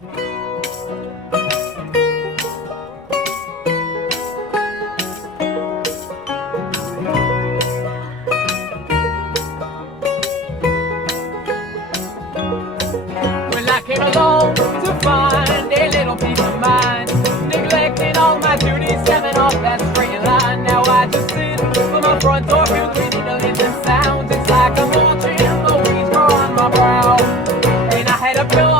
Well, I came along to find a little peace of mind, neglecting all my duties, stepping off that straight line. Now I just sit for my front door, feel breathing the living sounds. It's like I'm watching the weeds grow on my brow. And I had a pure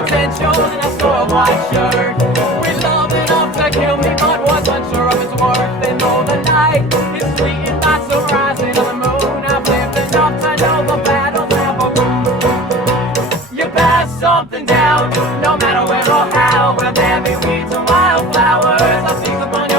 potential, and I saw a white shirt with love enough to kill me, but wasn't sure of its worth. And all the night is sweetened by sunrise and on the moon. I've lived enough to know the battles never move. You pass something down, no matter where or how. Where there be weeds and wildflowers, I think upon